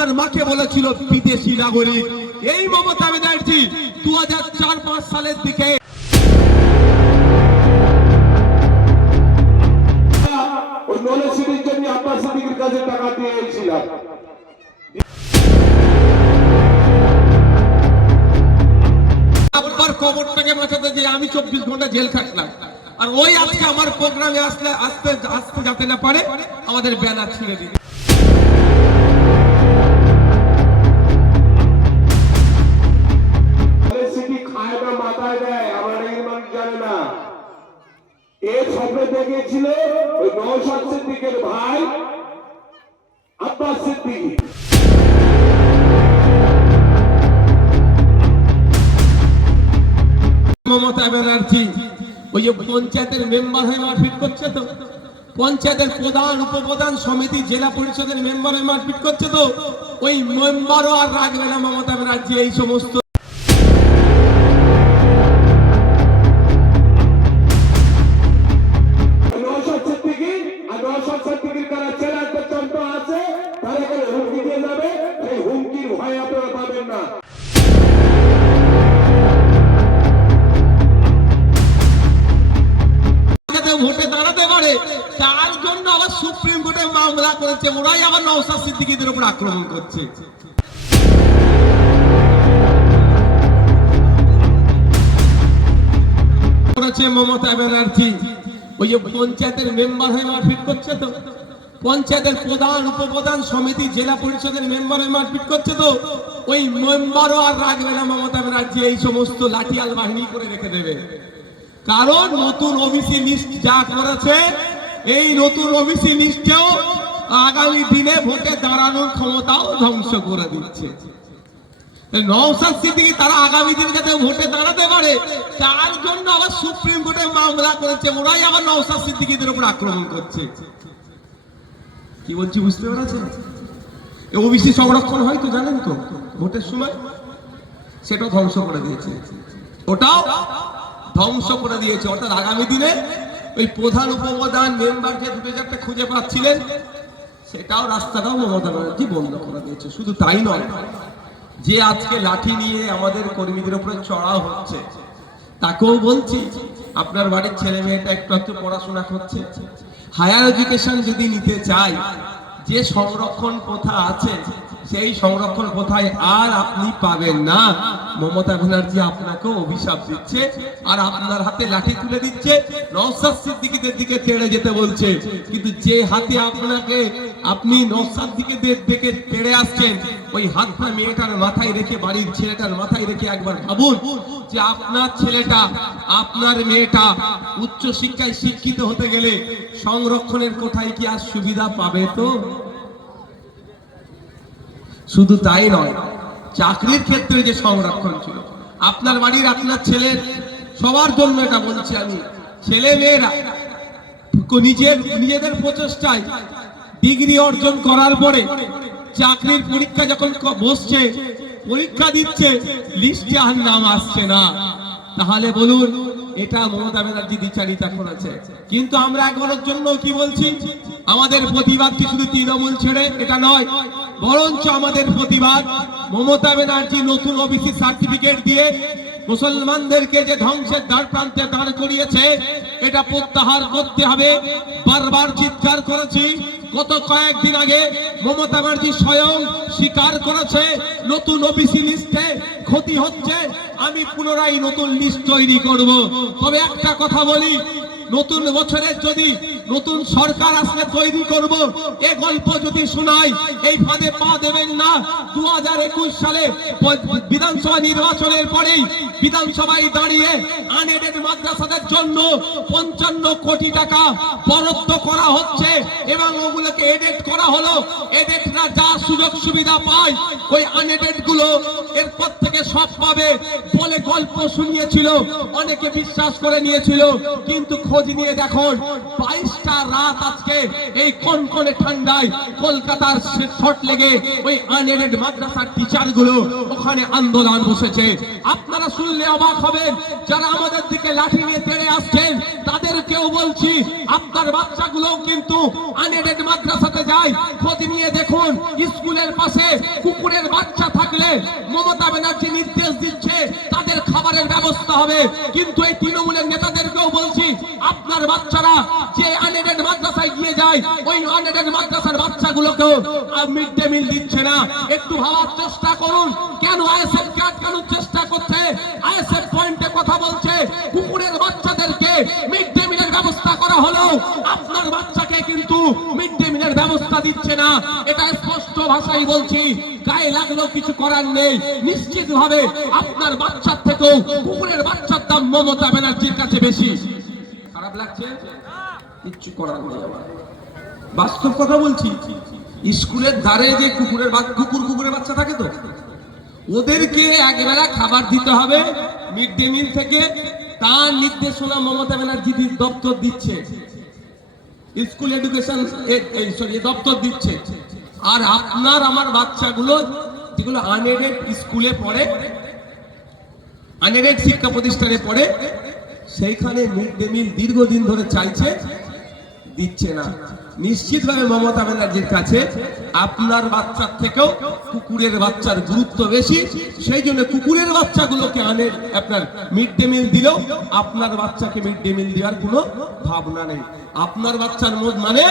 আপনার মাকে বলেছিল বিদেশি নাগরিক। এই মমতা ব্যানার্জি 2004-5 সালের দিকে টাকা দিয়েছিলাম। আপনার কবরটাকে বাঁচাতে যে আমি 24 ঘন্টা জেল খাটলাম, আর ওই আজকে আমার প্রোগ্রামে আসলে আসতে যাতে না পারে আমাদের ব্যানার ছিঁড়ে দিবে। মাথায় দেয়, আমার এই মানুষ জানে না। এর স্বপ্নে দেখেছিল ওই নওশাদ সিদ্দিকের ভাই আব্বাস সিদ্দিকী। মমতা ব্যানার্জি ওই যে পঞ্চায়েতের মেম্বার হয়ে মারপিট করছে তো, পঞ্চায়েতের প্রধান উপপ্রধান সমিতি জেলা পরিষদের মেম্বার হয়ে মারপিট করছে তো, ওই মেম্বারও আর রাখবে না মমতা ব্যানার্জি। এই সমস্ত ভোটে দাঁড়াতে পারে তার জন্য আবার সুপ্রিম কোর্টে মামলা করেছে, ওরাই আবার নওশাদ সিদ্দিকীদের উপর আক্রমণ করছে। মমতা ব্যানার্জি ওই যে পঞ্চায়েতের মেম্বার হয়ে মারপিট করছে তো, পঞ্চায়েতের প্রধান উপপ্রধান সমিতি জেলা পরিষদের মেম্বার হয়ে মারপিট করছে তো, ওই মেম্বারও আর রাখবে না মমতা ব্যানার্জি। এই সমস্ত লাঠিয়াল বাহিনী করে রেখে দেবে। কারণ নতুন ওবিসি লিস্ট যা করেছে, এই নতুন ওবিসি লিস্টেও আগামী দিনে ভোটে দাঁড়ানোর ক্ষমতাও ধ্বংস করে দিচ্ছে। নওশাদ সিদ্দিকী তারা আগামী দিনে যাতে ভোটে দাঁড়াতে পারে তার জন্য আবার সুপ্রিম কোর্টে মামলা করেছে, ওরাই আবার নওশাদ সিদ্দিকীদের উপর আক্রমণ করছে। কি বলছি বুঝতে পারছেন? ওবিসি সংরক্ষণ হয় তো জানেন তো ভোটের সময়, সেটাও ধ্বংস করে দিয়েছে, ওটাও ধ্বংস করে দিয়েছে। অর্থাৎ আগামী দিনে ওই প্রধান উপপ্রধান মেম্বার যে 2000টা খুঁজে পাচ্ছিলেন, সেটাও রাস্তাটাও মমতা ব্যানার্জি বন্ধ করে দিয়েছে। শুধু তাই নয়, যে আজকে লাঠি নিয়ে আমাদের কর্মীদের উপরে চড়াও হচ্ছে, তাকেও বলছি আপনার বাড়ির ছেলে মেয়েটা একটু একটু পড়াশোনা করছে, হায়ার এডুকেশন যদি নিতে চাই, যে সংরক্ষণ প্রথা আছে সেই সংরক্ষণ প্রথায় আর আপনি পাবেন না। মমতা ব্যানার্জি আপনাকেও অভিশাপ দিচ্ছে আর আপনার হাতে লাঠি তুলে দিচ্ছে, নওশাদ সিদ্দিকীদের দিকে তেড়ে যেতে বলছে। কিন্তু যে হাতে আপনি নওশাদ সিদ্দিকীদের দিকে তেড়ে আসছেন, ওই হাতটা মেয়েটার মাথায় রেখে, বাড়ির ছেলেটার মাথায় রেখে একবার ভাবুন যে আপনার ছেলেটা, আপনার মেয়েটা উচ্চ শিক্ষায় শিক্ষিত হতে গেলে সংরক্ষণের কোথায় কি আর সুবিধা পাবে? তো শুধু তাই নয়, চাকরির ক্ষেত্রে যে সংরক্ষণ ছিল, আপনার বাড়ির আপনার ছেলের, সবার জন্য এটা বলছি আমি, ছেলে মেয়েরা নিজেদের প্রচেষ্টায় ডিগ্রি অর্জন করার পরে চাকরির পরীক্ষা যখন বসছে, পরীক্ষা দিচ্ছে, লিস্টে আর নাম আসছে না, তাহলে বলুন এটা মমতা ব্যানার্জি দ্বিচারিতা করেছে। কিন্তু আমরা একবারের জন্য কি বলছি, আমাদের প্রতিবাদ কি শুধু তৃণমূল ছেড়ে এটা নয়, বরঞ্চ আমাদের প্রতিবাদ মমতা ব্যানার্জি নতুন ওবিসি সার্টিফিকেট দিয়ে মুসলমানদেরকে যে ধ্বংসের দ্বার প্রান্তে দাঁড় করিয়েছে, এটা প্রত্যাহার করতে হবে। বারবার চিৎকার করেছি, গত কয়েকদিন আগে মমতা ব্যানার্জি স্বয়ং স্বীকার করেছে নতুন ওবিসি লিস্টে ক্ষতি হচ্ছে, আমি পুনরায় নতুন লিস্ট তৈরি করব। তবে একটা কথা বলি, নতুন বছরের যদি নতুন সরকার আসলে তৈরি করব, এই গল্প যদি শোনাই এই ফাঁদে পা দেবেন না। 2021 সালে বিধানসভা নির্বাচনের পরেই বিধানসভায় দাঁড়িয়ে আনএডেড মাদ্রাসাদের জন্য 55 কোটি টাকা বরাদ্দ করা হচ্ছে এবং ওগুলোকে এডেড করা হলো। এডেডরা যা সুযোগ সুবিধা পায় ওই আনএডেড গুলো এরপর থেকে সব পাবে বলে গল্প শুনিয়েছিল, অনেকে বিশ্বাস করে নিয়েছিল। কিন্তু খোঁজ নিয়ে দেখুন 22 বাইশটা রাত আজকে এই কনকনে ঠান্ডায় কলকাতার শর্ট লেগে ওই আনএডেড মাদ্রাসার টিচার গুলো ওখানে আন্দোলন বসেছে। আপনারা শুনলে অবাক হবেন, যারা আমাদের দিকে লাঠি নিয়ে তেড়ে আসছেন তাদেরকেও বলছি, আপনার বাচ্চাগুলো কিন্তু আনএডেড মাদ্রাসাতে যায়, খোঁজ নিয়ে দেখুন। স্কুলের পাশে কুকুরের বাচ্চা থাকলে মমতা ব্যানার্জি নির্দেশ দিচ্ছে তাদের খাবারের ব্যবস্থা হবে। কিন্তু এই তৃণমূলের নেতাদেরকেও বলছি, আপনার বাচ্চারা যে আনএডেড মাদ্রাসায় গিয়ে যায় ওই আনএডেড মাদ্রাসার বাচ্চাগুলোকেও মিড ডে মিল দিচ্ছে না। একটু ভাবার চেষ্টা করুন, কেন আইএসএফ কে আটকানোর চেষ্টা করছে? আইএসএফ পয়েন্টে কথা বলছে কুকুরের বাচ্চাদেরকে মিড ডে মিলের ব্যবস্থা করা হলো, আপনার বাচ্চাকে কিন্তু মিড ডে মিলের ব্যবস্থা দিচ্ছে না। এটা স্পষ্ট ভাষায় বলছি, গায়ে লাগলেও কিছু করার নেই। নিশ্চিতভাবে আপনার বাচ্চার থেকেও কুকুরের বাচ্চার দাম মমতা ব্যানার্জির কাছে বেশি। খারাপ লাগছে? কিচ্ছু করার নেই। বাস্তব কথা বলছি, স্কুলের ধারে যে কুকুরের বাচ্চা থাকে তো, ওদেরকে একবেলা খাবার দিতে হবে মিড ডে মিল থেকে, তার নির্দেশনা মমতা ব্যানার্জি দপ্তর দিচ্ছে, স্কুল এডুকেশন দপ্তর দিচ্ছে। আর আপনার আমার বাচ্চাগুলো যেগুলো আনএডেড স্কুলে পড়ে, আনএডেড শিক্ষা প্রতিষ্ঠানে পড়ে, সেইখানে মিড ডে মিল দীর্ঘদিন ধরে চাইছে, দিচ্ছে না। নিশ্চিতভাবে মমতা ব্যানার্জির কাছে আপনার বাচ্চার থেকেও কুকুরের বাচ্চার গুরুত্ব বেশি। সেই জন্য কুকুরের বাচ্চাগুলোকে আপনার মিড ডে মিল দিলেও আপনার বাচ্চাকে মিড ডে মিল দেওয়ার কোনো ভাবনা নেই। আপনার বাচ্চার মানে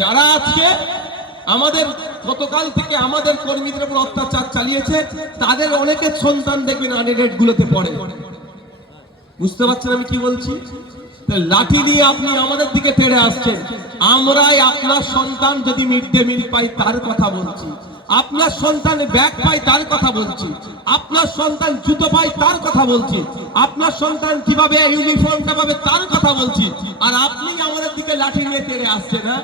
যারা আজকে আমাদের গতকাল থেকে আমাদের কর্মীদের উপর অত্যাচার চালিয়েছে, তাদের অনেকের সন্তান দেখবেন আনএডেড গুলোতে পড়ে। বুঝতে পারছেন আমি কি বলছি? লাঠি নিয়ে আপনি আমাদের দিকে তেড়ে আসছেন, আমরাই আপনার সন্তান যদি মিড ডে মিল পাই তার কথা বলছি, আপনার সন্তান ব্যাগ পাই তার কথা বলছি, আপনার সন্তান জুতো পাই তার কথা বলছি, আপনার সন্তান কিভাবে ইউনিফর্মটা পাবে তার কথা বলছি। আর আপনি আমাদের দিকে লাঠি নিয়ে তেড়ে আসছেন, না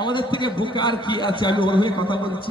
আমাদের থেকে বুকে আর কি আছে? আমি ওর হয়ে কথা বলছি।